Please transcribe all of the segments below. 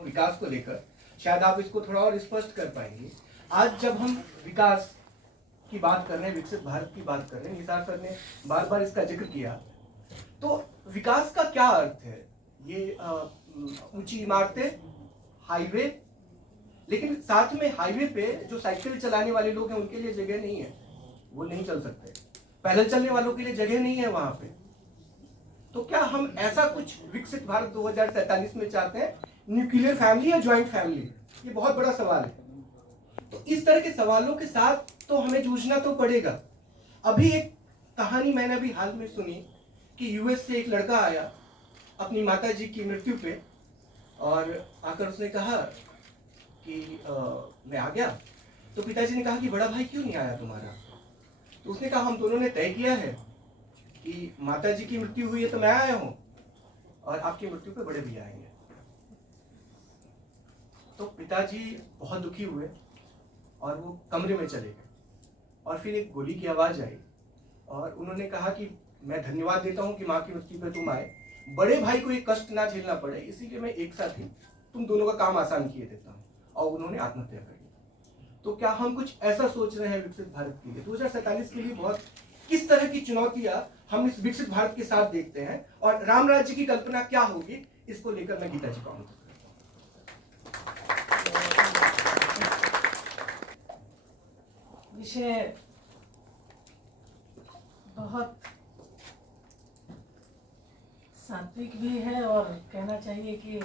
हूँ विकास को लेकर, शायद आप इसको थोड़ा और स्पष्ट कर पाएंगे। आज जब हम विकास की बात कर रहे हैं, विकसित भारत की बात कर रहे हैं, निसार सर ने बार बार इसका जिक्र किया, तो विकास का क्या अर्थ है? ये ऊंची इमारतें, हाईवे, लेकिन साथ में हाईवे पे जो साइकिल चलाने वाले लोग हैं उनके लिए जगह नहीं है, वो नहीं चल सकते। पैदल चलने वालों के लिए जगह नहीं है वहां पे। तो क्या हम ऐसा कुछ विकसित भारत 2047 में चाहते हैं? न्यूक्लियर फैमिली या ज्वाइंट फैमिली? ये बहुत बड़ा सवाल है। तो इस तरह के सवालों के साथ तो हमें जूझना तो पड़ेगा। अभी एक कहानी मैंने अभी हाल में सुनी कि यूएस से एक लड़का आया अपनी माताजी की मृत्यु पे, और आकर उसने कहा कि मैं आ गया। तो पिताजी ने कहा कि बड़ा भाई क्यों नहीं आया तुम्हारा? तो उसने कहा हम दोनों ने तय किया है कि माताजी की मृत्यु हुई है तो मैं आया हूं, और आपकी मृत्यु पे बड़े भैया आएंगे। तो पिताजी बहुत दुखी हुए और वो कमरे में चले गए, और फिर एक गोली की आवाज आई और उन्होंने कहा कि मैं धन्यवाद देता हूं कि माँ की मृत्यु पे तुम आए, बड़े भाई को ये कष्ट ना झेलना पड़े, इसीलिए मैं एक साथ ही तुम दोनों का काम आसान किए देता हूँ। और उन्होंने आत्महत्या कर ली। तो क्या हम कुछ ऐसा सोच रहे हैं विकसित भारत के लिए 2047 के लिए? बहुत किस तरह की चुनौतियां हम इस विकसित भारत के साथ देखते हैं, और राम राज्य की कल्पना क्या होगी, इसको लेकर मैं गीता जी को आमंत्रित विषय बहुत सात्विक भी है, और कहना चाहिए कि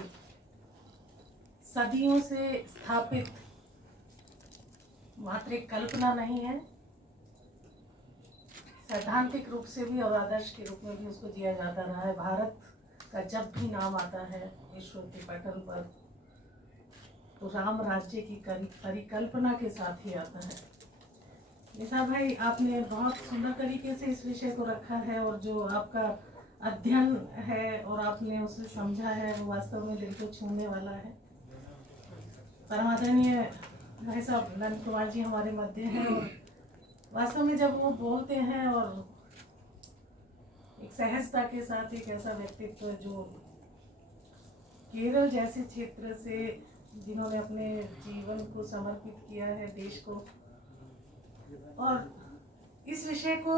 सदियों से स्थापित मात्र एक कल्पना नहीं है, सैद्धांतिक रूप से भी और आदर्श के रूप में भी उसको जिया जाता रहा है। भारत का जब भी नाम आता है विश्व के पटल पर, तो राम राज्य की परिकल्पना के साथ ही आता है। निसार भाई, आपने बहुत सुंदर तरीके से इस विषय को रखा है, और जो आपका अध्ययन है और आपने उसे समझा है वो वास्तव में दिल को छूने वाला है। परमादरणीय भाई साहब नंद कुमार जी हमारे मध्य हैं, और वास्तव में जब वो बोलते हैं और एक सहजता के साथ, एक ऐसा व्यक्तित्व जो केरल जैसे क्षेत्र से जिन्होंने अपने जीवन को समर्पित किया है देश को, और इस विषय को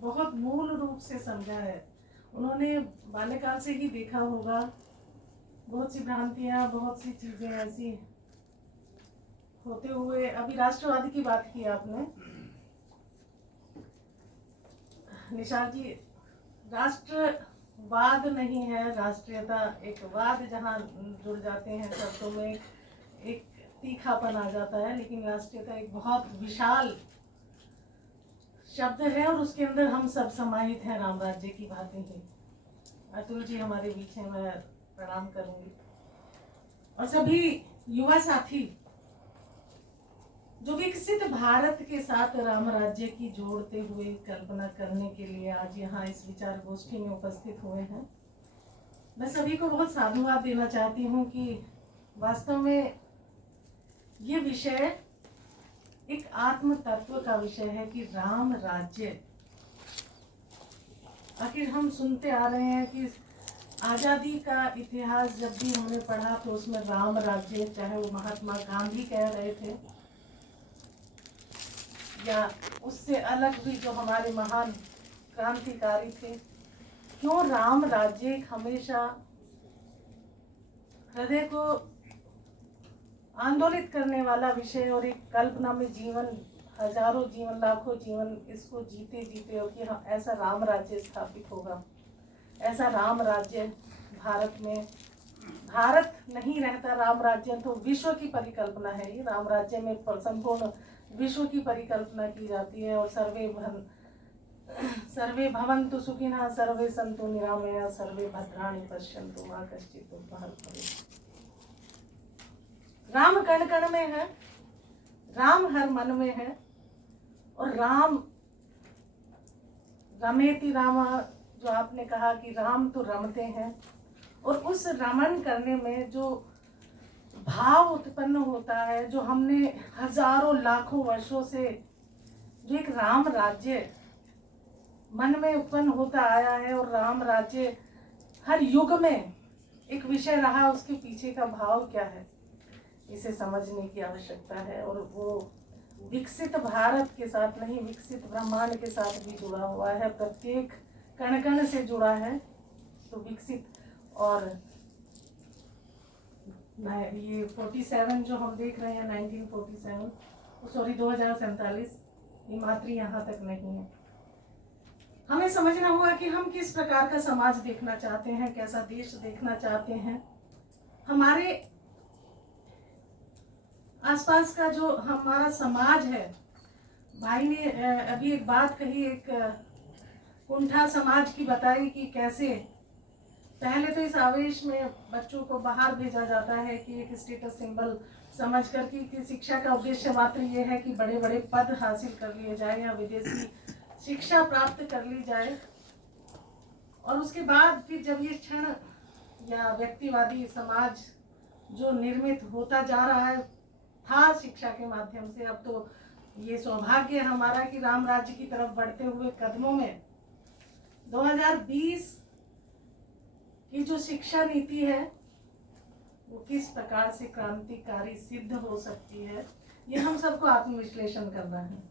बहुत मूल रूप से समझा है। उन्होंने बाल्यकाल से ही देखा होगा बहुत सी भ्रांतियाँ, बहुत सी चीज़ें ऐसी होते हुए। अभी राष्ट्रवाद की बात की आपने निशार जी, राष्ट्रवाद नहीं है, राष्ट्रीयता एक वाद जहाँ जुड़ जाते हैं शब्दों में एक तीखापन आ जाता है, लेकिन राष्ट्रीयता एक बहुत विशाल शब्द है, और उसके अंदर हम सब समाहित हैं राम राज्य की भांति ही। अतुल जी हमारे बीच हैं, मैं प्रणाम करूंगी, और सभी युवा साथी जो विकसित भारत के साथ राम राज्य की जोड़ते हुए कल्पना करने के लिए आज यहाँ इस विचार गोष्ठी में उपस्थित हुए हैं। मैं सभी को बहुत साधुवाद देना चाहती हूँ कि वास्तव में ये विषय एक आत्म तत्व का विषय है कि राम राज्य। आखिर हम सुनते आ रहे हैं कि आज़ादी का इतिहास जब भी हमने पढ़ा तो उसमें राम राज्य, चाहे वो महात्मा गांधी कह रहे थे या उससे अलग भी जो हमारे महान क्रांतिकारी थे, क्यों राम राज्य हमेशा हृदय को आंदोलित करने वाला विषय, और एक कल्पना में जीवन, हजारों जीवन, लाखों जीवन इसको जीते जीते हो कि हाँ ऐसा राम राज्य स्थापित होगा, ऐसा राम राज्य भारत में। भारत नहीं रहता राम राज्य तो विश्व की परिकल्पना है, ये राम राज्य में संपूर्ण विश्व की परिकल्पना की जाती है। और सर्वे भवन्तु सुखिनः, सर्वे सन्तु निरामया, सर्वे भद्राणि पश्यन्तु मा कश्चित् दुर्भगः भवेत्। राम कण कण में है, राम हर मन में है, और राम रमेति रामा, जो आपने कहा कि राम तो रमते हैं, और उस रमन करने में जो भाव उत्पन्न होता है, जो हमने हजारों लाखों वर्षों से जो एक राम राज्य मन में उत्पन्न होता आया है, और राम राज्य हर युग में एक विषय रहा, उसके पीछे का भाव क्या है, इसे समझने की आवश्यकता है। और वो विकसित भारत के साथ नहीं, विकसित ब्रह्मांड के साथ भी जुड़ा हुआ है, प्रत्येक कण कण से जुड़ा है। तो विकसित, और ये 47 जो हम देख रहे हैं 1947, सॉरी 2047, ये मात्र यहाँ तक नहीं है। हमें समझना होगा कि हम किस प्रकार का समाज देखना चाहते हैं, कैसा देश देखना चाहते हैं। हमारे आसपास का जो हमारा समाज है, भाई ने अभी एक बात कही, एक कुंठा समाज की बताई कि कैसे पहले तो इस आवेश में बच्चों को बाहर भेजा जाता है कि एक स्टेटस सिंबल समझ कर कि शिक्षा का उद्देश्य मात्र ये है कि बड़े बड़े पद हासिल कर लिए जाए या विदेशी शिक्षा प्राप्त कर ली जाए। और उसके बाद फिर जब ये क्षण या व्यक्तिवादी समाज जो निर्मित होता जा रहा है था शिक्षा के माध्यम से, अब तो ये सौभाग्य है हमारा कि राम राज्य की तरफ बढ़ते हुए कदमों में 2020 की जो शिक्षा नीति है वो किस प्रकार से क्रांतिकारी सिद्ध हो सकती है, ये हम सबको आत्मविश्लेषण करना है।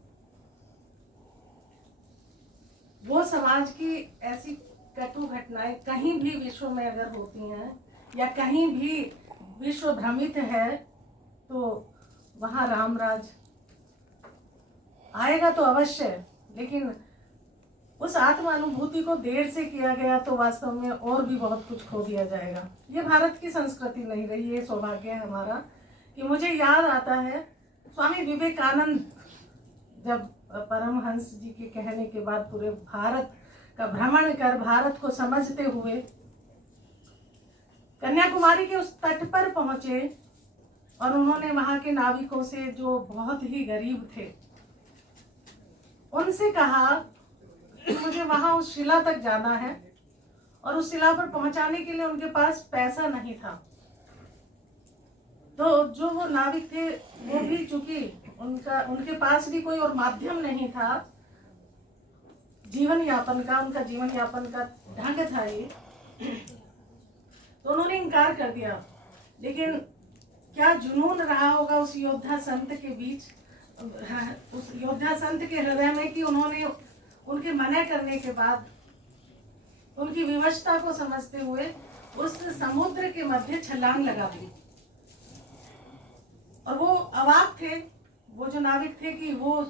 वो समाज की ऐसी कटु घटनाएं कहीं भी विश्व में अगर होती हैं या कहीं भी विश्व भ्रमित है तो वहाँ रामराज आएगा तो अवश्य, लेकिन उस आत्मानुभूति को देर से किया गया तो वास्तव में और भी बहुत कुछ खो दिया जाएगा। ये भारत की संस्कृति नहीं रही। ये सौभाग्य है हमारा कि मुझे याद आता है स्वामी विवेकानंद जब परमहंस जी के कहने के बाद पूरे भारत का भ्रमण कर भारत को समझते हुए कन्याकुमारी के उस तट पर पहुंचे और उन्होंने वहां के नाविकों से जो बहुत ही गरीब थे उनसे कहा कि मुझे वहां उस शिला तक जाना है, और उस शिला पर पहुंचाने के लिए उनके पास पैसा नहीं था। तो जो वो नाविक थे वो भी, चूंकि उनके पास भी कोई और माध्यम नहीं था जीवन यापन का, उनका जीवन यापन का ढंग था ये, तो उन्होंने इनकार कर दिया। लेकिन क्या जुनून रहा होगा उस योद्धा संत के बीच, उस योद्धा संत के हृदय में, कि उन्होंने उनके मना करने के बाद उनकी विवशता को समझते हुए उस समुद्र के मध्य छलांग लगा दी। और वो अवाक थे, वो जो नाविक थे, कि वो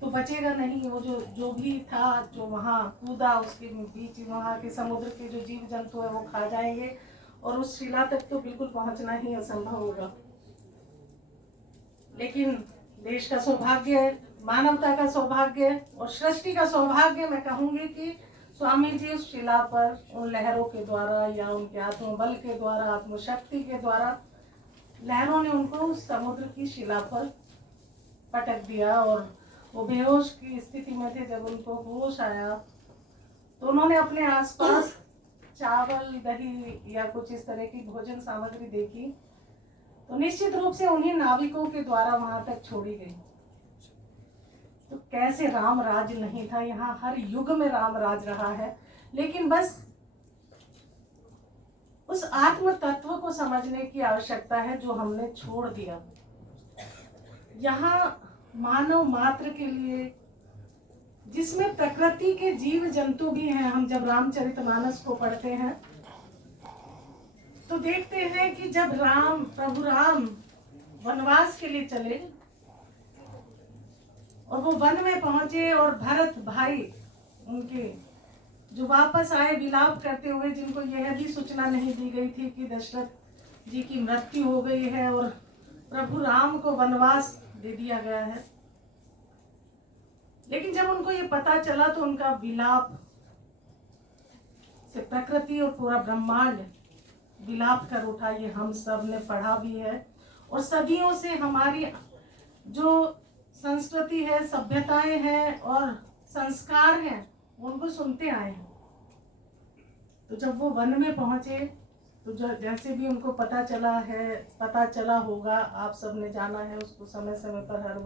तो बचेगा नहीं, वो जो भी था जो वहाँ कूदा उसके बीच, वहाँ के समुद्र के जो जीव जंतु है वो खा जाएंगे और उस शिला तक तो बिल्कुल पहुँचना ही असंभव होगा। लेकिन देश का सौभाग्य, मानवता का सौभाग्य और सृष्टि का सौभाग्य, मैं कहूँगी कि स्वामी जी उस शिला पर उन लहरों के द्वारा या उनके आत्मबल के द्वारा, आत्मशक्ति के द्वारा, लहरों ने उनको उस समुद्र की शिला पर पटक दिया और वो बेहोश की स्थिति में थे। जब उनको होश आया तो उन्होंने अपने आसपास चावल, दही या कुछ इस तरह की भोजन सामग्री देखी, तो निश्चित रूप से उन्हीं नाविकों के द्वारा वहां तक छोड़ी गई। तो कैसे राम राज नहीं था, यहाँ हर युग में राम राज रहा है, लेकिन बस उस आत्म तत्व को समझने की आवश्यकता है जो हमने छोड़ दिया। यहाँ मानव मात्र के लिए, जिसमें प्रकृति के जीव जंतु भी हैं, हम जब रामचरितमानस को पढ़ते हैं तो देखते हैं कि जब प्रभु राम वनवास के लिए चले और वो वन में पहुंचे और भरत भाई उनके जो वापस आए विलाप करते हुए, जिनको यह भी सूचना नहीं दी गई थी कि दशरथ जी की मृत्यु हो गई है और प्रभु राम को वनवास दे दिया गया है। लेकिन जब उनको ये पता चला तो उनका विलाप से प्रकृति और पूरा ब्रह्मांड विलाप कर उठा। ये हम सब ने पढ़ा भी है और सदियों से हमारी जो संस्कृति है, सभ्यताएं हैं और संस्कार हैं, उनको सुनते आए हैं। तो जब वो वन में पहुंचे तो जैसे भी उनको पता चला होगा, आप सब ने जाना है उसको, समय समय पर हर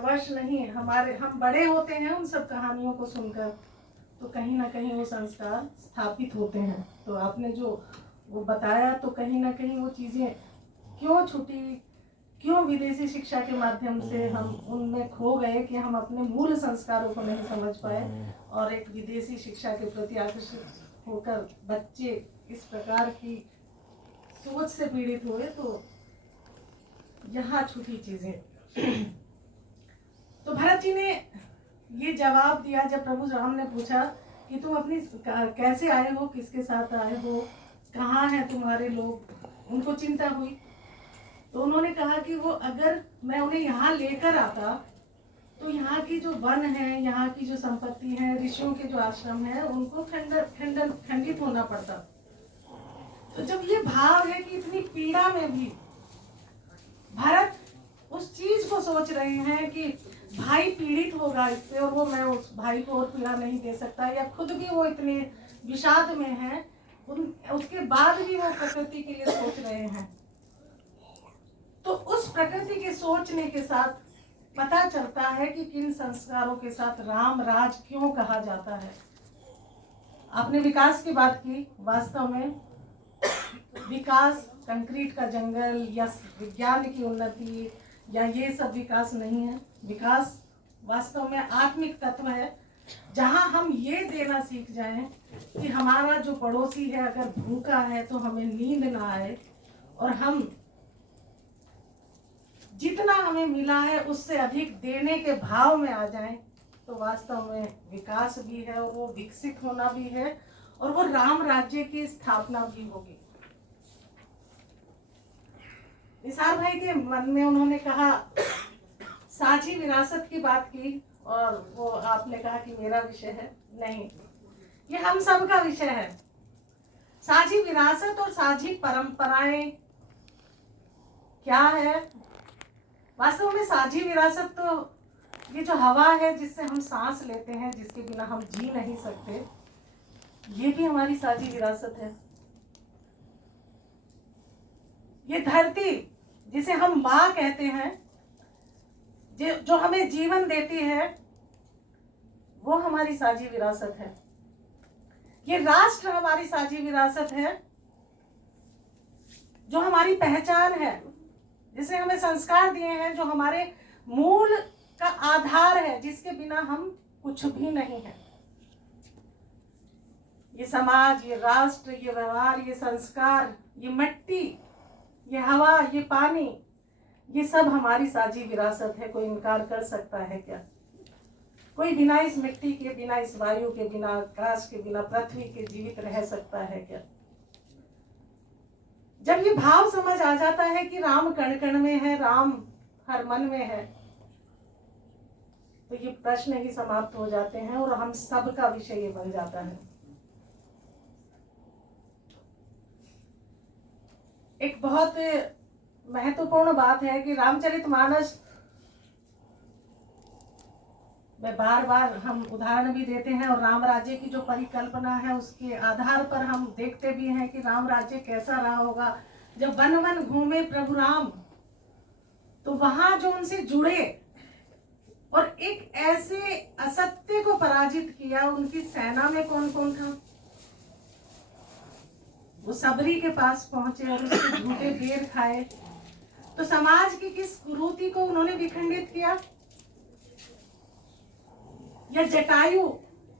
वर्ष नहीं, हम बड़े होते हैं उन सब कहानियों को सुनकर, तो कहीं ना कहीं वो संस्कार स्थापित होते हैं। तो आपने जो वो बताया, तो कहीं ना कहीं वो चीज़ें क्यों छूटी, क्यों विदेशी शिक्षा के माध्यम से हम उनमें खो गए कि हम अपने मूल संस्कारों को नहीं समझ पाए और एक विदेशी शिक्षा के प्रति आकर्षित होकर बच्चे इस प्रकार की सोच से पीड़ित हुए। तो यहाँ छूटी चीजें। तो भरत जी ने ये जवाब दिया जब प्रभु राम ने पूछा कि तुम अपनी कैसे आए हो, किसके साथ आए हो, कहाँ हैं तुम्हारे लोग, उनको चिंता हुई। तो उन्होंने कहा कि वो अगर मैं उन्हें यहाँ लेकर आता तो यहाँ की जो वन है, यहाँ की जो संपत्ति है, ऋषियों के जो आश्रम है, उनको खंडित होना पड़ता। तो जब ये भाव है कि इतनी पीड़ा में भी भरत उस चीज को सोच रहे हैं कि भाई पीड़ित होगा इससे और वो मैं उस भाई को और पीड़ा नहीं दे सकता, या खुद भी वो इतने विषाद में हैं, उसके बाद भी वो प्रकृति के लिए सोच रहे हैं। तो उस प्रकृति के सोचने के साथ पता चलता है कि किन संस्कारों के साथ राम राज क्यों कहा जाता है। आपने विकास की बात की, वास्तव में विकास कंक्रीट का जंगल या विज्ञान की उन्नति या ये सब विकास नहीं है। विकास वास्तव में आत्मिक तत्व है, जहां हम ये देना सीख जाएं कि हमारा जो पड़ोसी है अगर भूखा है तो हमें नींद ना आए, और हम जितना हमें मिला है उससे अधिक देने के भाव में आ जाएं, तो वास्तव में विकास भी है और वो विकसित होना भी है और वो राम राज्य की स्थापना भी होगी। निसार भाई के मन में उन्होंने कहा, साझी विरासत की बात की, और वो आपने कहा कि मेरा विषय है। नहीं, ये हम सब का विषय है। साझी विरासत और साझी परंपराएं क्या है? वास्तव में साझी विरासत तो ये जो हवा है जिससे हम सांस लेते हैं, जिसके बिना हम जी नहीं सकते, ये भी हमारी साझी विरासत है। ये धरती जिसे हम माँ कहते हैं, जो हमें जीवन देती है, वो हमारी साझी विरासत है। ये राष्ट्र हमारी साझी विरासत है, जो हमारी पहचान है, जिसे हमें संस्कार दिए हैं, जो हमारे मूल का आधार है, जिसके बिना हम कुछ भी नहीं है। ये समाज, ये राष्ट्र, ये व्यवहार, ये संस्कार, ये मिट्टी, ये हवा, ये पानी, ये सब हमारी साझी विरासत है। कोई इनकार कर सकता है क्या? कोई बिना इस मिट्टी के, बिना इस वायु के, बिना आकाश के, बिना पृथ्वी के जीवित रह सकता है क्या? जब ये भाव समझ आ जाता है कि राम कण कण में है, राम हर मन में है, तो ये प्रश्न ही समाप्त हो जाते हैं और हम सब का विषय ये बन जाता है। एक बहुत महत्वपूर्ण बात है कि रामचरितमानस में बार बार हम उदाहरण भी देते हैं, और राम राज्य की जो परिकल्पना है उसके आधार पर हम देखते भी हैं कि राम राज्य कैसा रहा होगा। जब वन वन घूमे प्रभु राम, तो वहां जो उनसे जुड़े और एक ऐसे असत्य को पराजित किया, उनकी सेना में कौन कौन था? वो सबरी के पास पहुंचे और उसके झूठे बेर खाए, तो समाज की किस कुरीति को उन्होंने विखंडित किया? या जटायु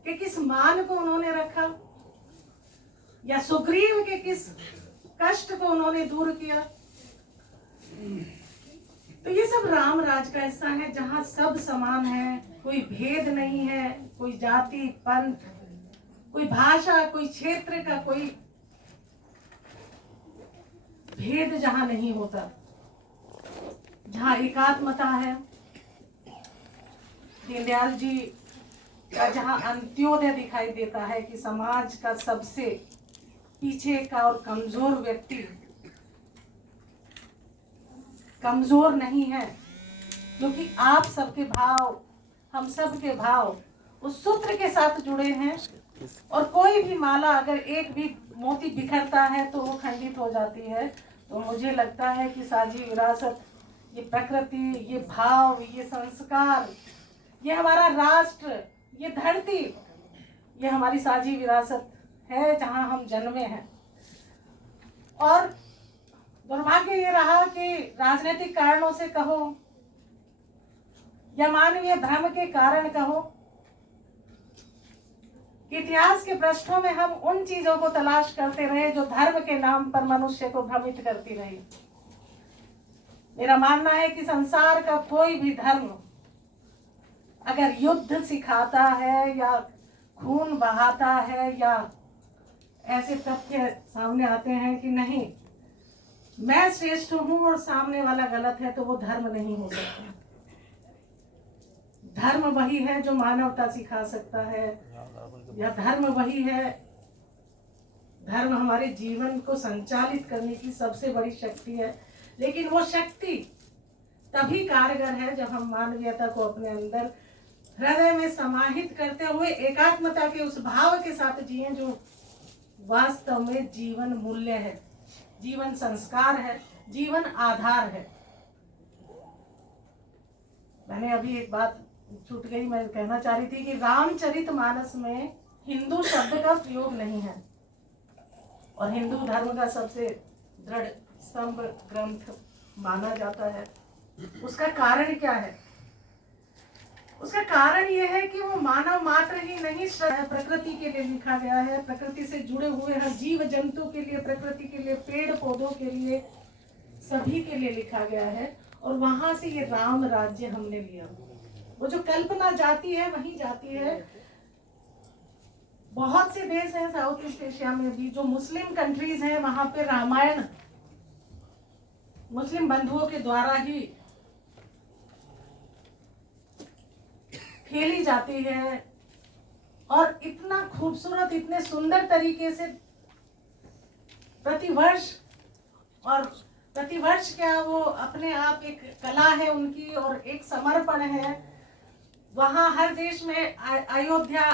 के किस मान को उन्होंने रखा? या सुग्रीव के किस कष्ट को उन्होंने दूर किया? तो ये सब राम राज का हिस्सा है, जहां सब समान है, कोई भेद नहीं है, कोई जाति, पंथ, कोई भाषा, कोई क्षेत्र का कोई भेद जहां नहीं होता, जहां एकात्मता है। दीनदयाल जी का जहां अंत्योदय दिखाई देता है कि समाज का सबसे पीछे का और कमजोर व्यक्ति कमजोर नहीं है, क्योंकि आप सबके भाव, हम सबके भाव उस सूत्र के साथ जुड़े हैं, और कोई भी माला अगर एक भी मोती बिखरता है तो वो खंडित हो जाती है। तो मुझे लगता है कि साझी विरासत, ये प्रकृति, ये भाव, ये संस्कार, ये हमारा राष्ट्र, ये धरती, ये हमारी साझी विरासत है, जहां हम जन्मे हैं। और दुर्भाग्य ये रहा कि राजनीतिक कारणों से कहो या मानवीय धर्म के कारण कहो कि इतिहास के पृष्ठों में हम उन चीजों को तलाश करते रहे जो धर्म के नाम पर मनुष्य को भ्रमित करती रही। मेरा मानना है कि संसार का कोई भी धर्म अगर युद्ध सिखाता है या खून बहाता है या ऐसे तथ्य सामने आते हैं कि नहीं मैं श्रेष्ठ हूं और सामने वाला गलत है, तो वो धर्म नहीं हो सकता। धर्म वही है जो मानवता सिखा सकता है, या धर्म वही है, धर्म हमारे जीवन को संचालित करने की सबसे बड़ी शक्ति है। लेकिन वो शक्ति तभी कारगर है जब हम मानवीयता को अपने अंदर हृदय में समाहित करते हुए एकात्मता के उस भाव के साथ जिए जो वास्तव में जीवन मूल्य है, जीवन संस्कार है, जीवन आधार है। मैंने अभी एक बात छूट गई, मैं कहना चाह रही थी कि रामचरितमानस में हिंदू शब्द का प्रयोग नहीं है और हिंदू धर्म का सबसे दृढ़ स्तंभ ग्रंथ माना जाता है। उसका कारण क्या है? उसका कारण यह है कि वो मानव मात्र ही नहीं, प्रकृति के लिए लिखा गया है, प्रकृति से जुड़े हुए हर जीव जंतु के लिए, प्रकृति के लिए, पेड़ पौधों के लिए, सभी के लिए लिखा गया है। और वहां से ये राम राज्य हमने लिया। वो जो कल्पना जाती है वही जाती है। बहुत से देश हैं साउथ ईस्ट एशिया में भी जो मुस्लिम कंट्रीज हैं, वहां पे रामायण मुस्लिम बंधुओं के द्वारा ही खेली जाती है और इतना खूबसूरत, इतने सुंदर तरीके से प्रतिवर्ष क्या वो अपने आप एक कला है उनकी और एक समर्पण है। वहाँ हर देश में अयोध्या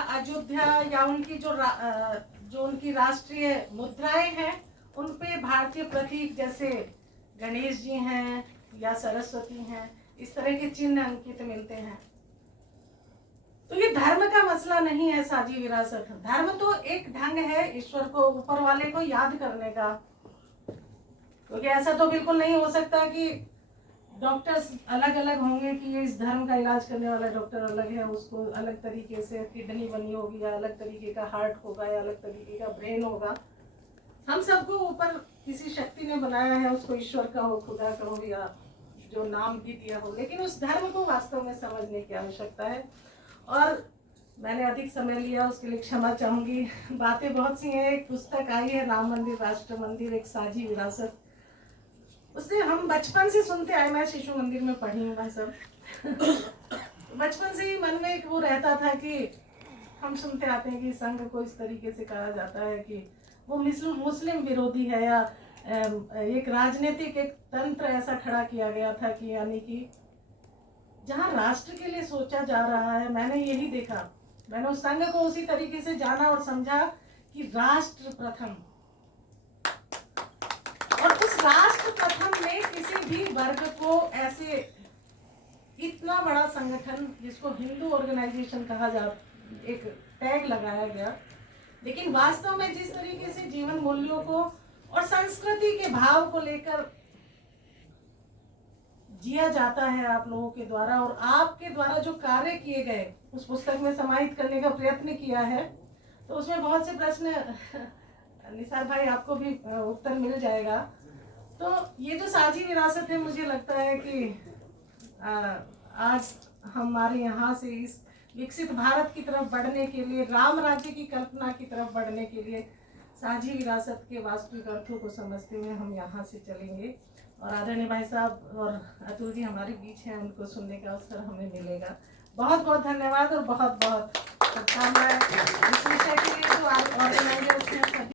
या उनकी जो उनकी राष्ट्रीय मुद्राएं हैं उन पे भारतीय प्रतीक जैसे गणेश जी हैं या सरस्वती हैं, इस तरह के चिन्ह अंकित मिलते हैं। तो ये धर्म का मसला नहीं है साझी विरासत। धर्म तो एक ढंग है ईश्वर को, ऊपर वाले को याद करने का। क्योंकि ऐसा तो बिल्कुल नहीं हो सकता कि डॉक्टर्स अलग अलग होंगे कि ये इस धर्म का इलाज करने वाला डॉक्टर अलग है, उसको अलग तरीके से किडनी बनी होगी या अलग तरीके का हार्ट होगा या अलग तरीके का ब्रेन होगा। हम सबको ऊपर किसी शक्ति ने बनाया है, उसको ईश्वर का हो, खुदा का हो या जो नाम भी दिया हो, लेकिन उस धर्म को वास्तव में समझने की आवश्यकता है। और मैंने अधिक समय लिया उसके लिए क्षमा चाहूंगी। बातें बहुत सी हैं। एक पुस्तक आई है राम मंदिर राष्ट्र मंदिर एक साझी विरासत, उससे हम बचपन से सुनते आए। मैं शिशु मंदिर में पढ़ी हूँ भाई सब। बचपन से ही मन में एक वो रहता था कि हम सुनते आते हैं कि संघ को इस तरीके से कहा जाता है कि वो मुस्लिम विरोधी है या एक राजनीतिक एक तंत्र ऐसा खड़ा किया गया था कि यानी कि जहाँ राष्ट्र के लिए सोचा जा रहा है। मैंने यही देखा, मैंने उस संघ को उसी तरीके से जाना और समझा कि राष्ट्र प्रथम, और उस राष्ट्र प्रथम में किसी भी वर्ग को ऐसे इतना बड़ा संगठन जिसको हिंदू ऑर्गेनाइजेशन कहा जा, एक टैग लगाया गया, लेकिन वास्तव में जिस तरीके से जीवन मूल्यों को और संस्कृति के भाव को लेकर जिया जाता है आप लोगों के द्वारा और आपके द्वारा जो कार्य किए गए उस पुस्तक में समाहित करने का प्रयत्न किया है, तो उसमें बहुत से प्रश्न निसार भाई आपको भी उत्तर मिल जाएगा। तो ये जो साझी विरासत है, मुझे लगता है कि आज हमारे यहाँ से इस विकसित भारत की तरफ बढ़ने के लिए, राम राज्य की कल्पना की तरफ बढ़ने के लिए साझी विरासत के वास्तविक अर्थों को समझते हुए हम यहाँ से चलेंगे। और आदरणीय भाई साहब और अतुल जी हमारे बीच हैं, उनको सुनने का अवसर हमें मिलेगा। बहुत बहुत धन्यवाद और बहुत बहुत शुभकामनाएं इस विषय के लिए जो ऑर्गेनाइजर्स हैं।